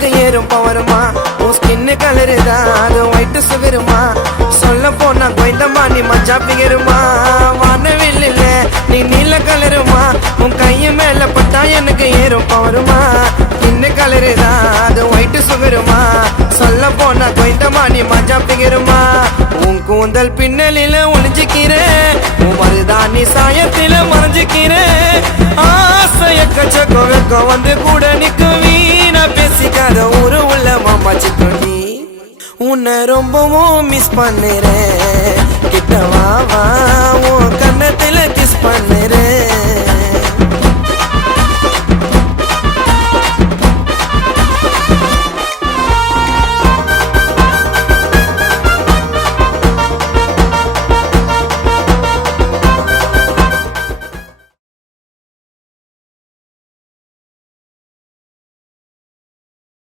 எனக்கு ஏறும் பவருமா உன் ஸ்கின்னு கலருதான் அது ஒயிட்டு சுகருமா சொல்ல போனா கொய்ந்தம்மா நீ மஜா பிகருமா வானவில் இல்ல நீ நீல கலருமா உன் கைய மேல பட்டா எனக்கு ஏறும் பவருமா ஸ்கின்னு கலருதான் அது ஒயிட்டு சுகருமா சொல்ல போனா கொய்ந்தம்மா நீ மஜா பிகருமா உன் கூந்தல் பின்னலில ஒளிஞ்சுக்கிறேன் உன் மருதாணி சாயத்தில மறைஞ்சுக்கிறேன் ஆசைய கச்ச வந்து கூட நிக்கும் வீணா பேசிக்காத ஊரு உள்ள மாமாச்சி துணி உன்னை ரொம்பவும் மிஸ் பண்ணுறேன் கிட்ட வா வா உன் கண்ணத்துல கிஸ் பண்ணுறேன்